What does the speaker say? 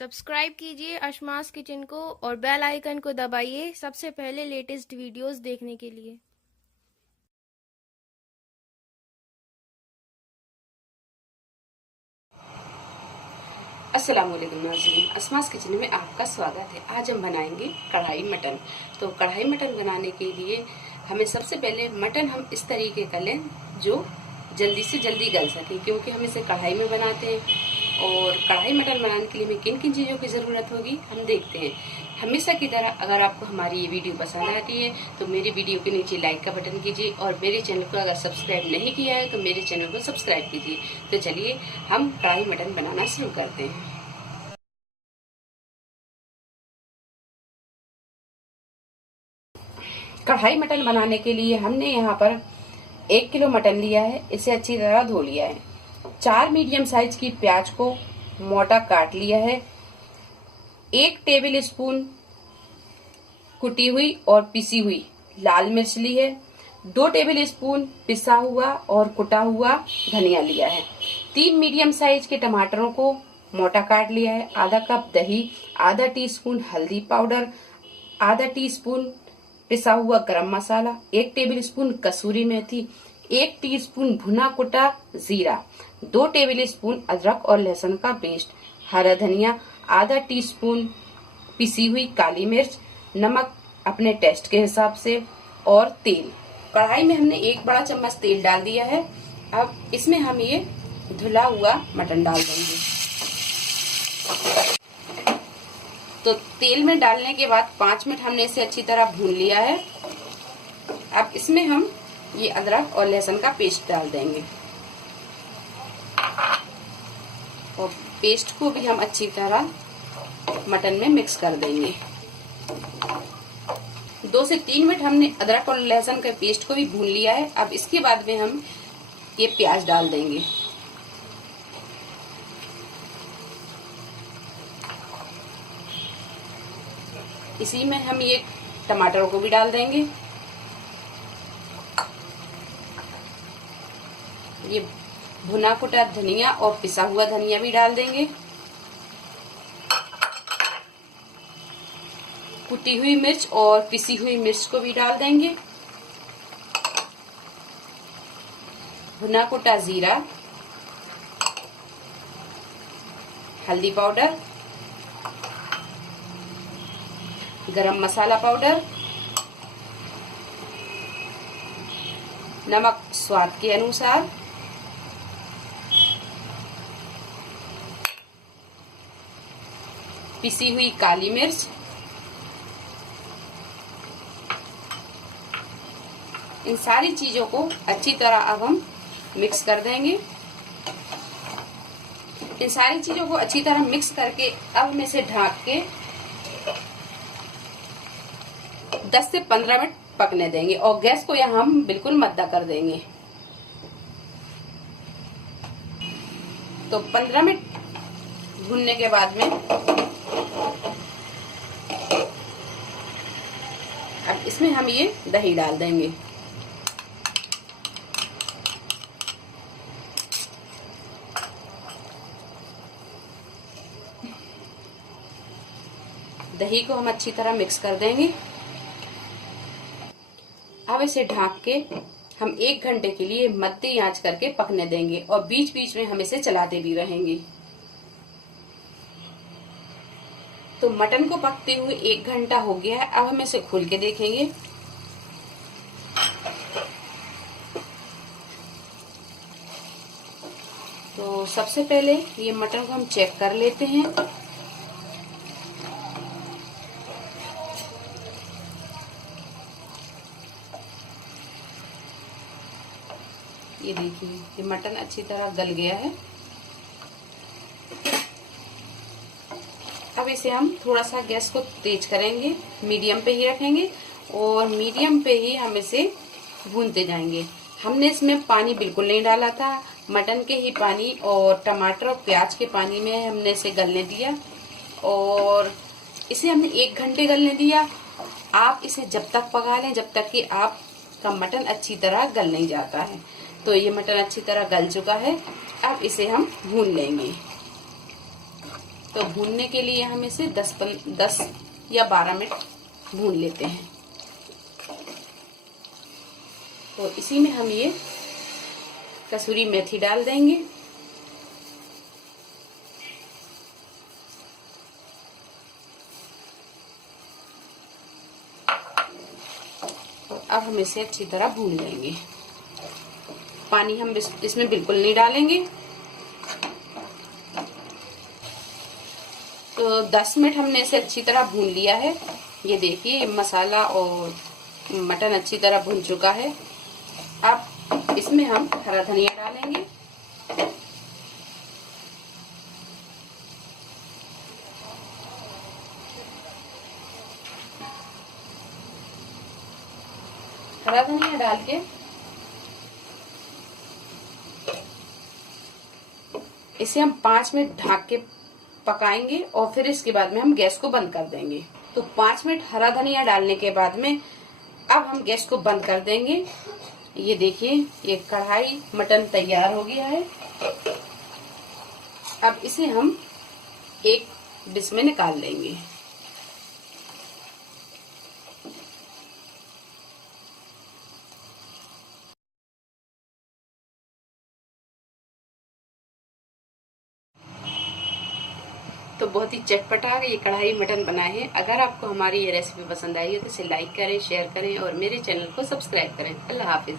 Subscribe कीजिए अशमास kitchen को और बेल आइकन को दबाइए सबसे पहले लेटेस्ट वीडियोस देखने के लिए। अस्सलाम वालेकुम नाज़रीन, अशमास किचन में आपका स्वागत है। आज हम बनाएंगे कढ़ाई मटन। तो कढ़ाई मटन बनाने के लिए हमें सबसे पहले मटन हम इस तरीके का लें जो जल्दी से जल्दी गल सके, क्योंकि हम इसे कढ़ाई में बनाते हैं। और कढ़ाई मटन बनाने के लिए हमें किन किन चीज़ों की ज़रूरत होगी हम देखते हैं। हमेशा की तरह अगर आपको हमारी ये वीडियो पसंद आती है तो मेरी वीडियो के नीचे लाइक का बटन कीजिए, और मेरे चैनल को अगर सब्सक्राइब नहीं किया है तो मेरे चैनल को सब्सक्राइब कीजिए। तो चलिए हम कढ़ाई मटन बनाना शुरू करते हैं। कढ़ाई मटन बनाने के लिए हमने यहाँ पर 1 किलो मटन लिया है। इसे अच्छी तरह धो लिया है। 4 मीडियम साइज की प्याज को मोटा काट लिया है। 1 टेबल स्पून कुटी हुई और पिसी हुई लाल मिर्च ली है। 2 टेबल स्पून पिसा हुआ और कुटा हुआ धनिया लिया है। 3 मीडियम साइज के टमाटरों को मोटा काट लिया है। आधा कप दही, आधा टीस्पून हल्दी पाउडर, आधा टीस्पून पिसा हुआ गरम मसाला, 1 टेबल स्पून कसूरी मेथी, 1 टीस्पून भुना कुटा जीरा, 2 टेबल स्पून अदरक और लहसुन का पेस्ट, हरा धनिया, आधा टीस्पून पिसी हुई काली मिर्च, नमक अपने टेस्ट के हिसाब से और तेल। कढ़ाई में हमने 1 बड़ा चम्मच तेल डाल दिया है। अब इसमें हम ये धुला हुआ मटन डाल देंगे। तो तेल में डालने के बाद 5 मिनट हमने इसे अच्छी तरह भून लिया है। अब इसमें हम ये अदरक और लहसुन का पेस्ट डाल देंगे और पेस्ट को भी हम अच्छी तरह मटन में मिक्स कर देंगे। 2 से 3 मिनट हमने अदरक और लहसुन के पेस्ट को भी भून लिया है। अब इसके बाद में हम ये प्याज डाल देंगे। इसी में हम ये टमाटरों को भी डाल देंगे। ये भुना कुटा धनिया और पिसा हुआ धनिया भी डाल देंगे। कुटी हुई मिर्च और पिसी हुई मिर्च को भी डाल देंगे। भुना कुटा जीरा, हल्दी पाउडर, गरम मसाला पाउडर, नमक स्वाद के अनुसार, पिसी हुई काली मिर्च, इन सारी चीजों को अच्छी तरह अब हम मिक्स कर देंगे। इन सारी चीजों को अच्छी तरह मिक्स करके अब हम इसे ढक के 10 से 15 मिनट पकने देंगे और गैस को यहाँ हम बिल्कुल मद्दा कर देंगे। तो 15 मिनट भूनने के बाद में अब इसमें हम ये दही डाल देंगे। दही को हम अच्छी तरह मिक्स कर देंगे। अब इसे ढक के हम 1 घंटे के लिए मध्य आंच करके पकने देंगे और बीच बीच में हम इसे चलाते भी रहेंगे। तो मटन को पकते हुए 1 घंटा हो गया है। अब हम इसे खोल के देखेंगे। तो सबसे पहले ये मटन को हम चेक कर लेते हैं। ये देखिए, ये मटन अच्छी तरह गल गया है। अब इसे हम थोड़ा सा गैस को तेज करेंगे, मीडियम पे ही रखेंगे और मीडियम पे ही हम इसे भूनते जाएंगे। हमने इसमें पानी बिल्कुल नहीं डाला था। मटन के ही पानी और टमाटर और प्याज के पानी में हमने इसे गलने दिया और इसे हमने 1 घंटे गलने दिया। आप इसे जब तक पका लें जब तक कि आपका मटन अच्छी तरह गल नहीं जाता है। तो ये मटन अच्छी तरह गल चुका है। अब इसे हम भून लेंगे। तो भूनने के लिए हम इसे 10 या 12 मिनट भून लेते हैं। तो इसी में हम ये कसूरी मेथी डाल देंगे। और अब हम इसे अच्छी तरह भून लेंगे। पानी हम इसमें बिल्कुल नहीं डालेंगे। तो 10 मिनट हमने इसे अच्छी तरह भून लिया है। ये देखिए मसाला और मटन अच्छी तरह भून चुका है। अब इसमें हम हरा धनिया डालेंगे। हरा धनिया डाल के इसे हम 5 मिनट ढक के पकाएंगे और फिर इसके बाद में हम गैस को बंद कर देंगे। तो 5 मिनट हरा धनिया डालने के बाद में अब हम गैस को बंद कर देंगे। ये देखिए ये कढ़ाई मटन तैयार हो गया है। अब इसे हम एक डिश में निकाल लेंगे। तो बहुत ही चटपटा ये कढ़ाई मटन बनाए हैं। अगर आपको हमारी ये रेसिपी पसंद आई है तो इसे लाइक करें, शेयर करें और मेरे चैनल को सब्सक्राइब करें। अल्लाह हाफिज।